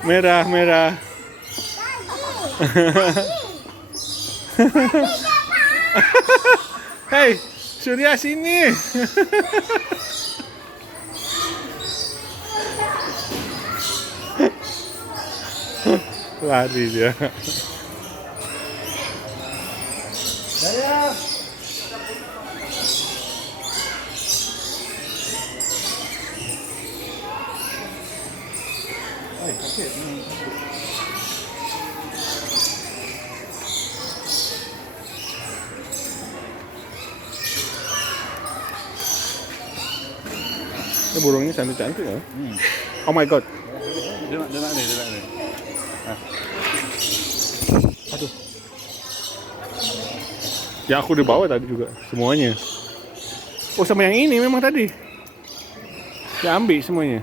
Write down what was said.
Merah, merah. Hei, Surya sini. Lari dia. Saya. Oi, sakit. Burungnya cantik-cantik ya. Oh my god. Dia nak ni, dia nak ni. Aduh. Ya aku udah bawa tadi juga semuanya. Oh sama yang ini memang tadi. Ya ambil semuanya.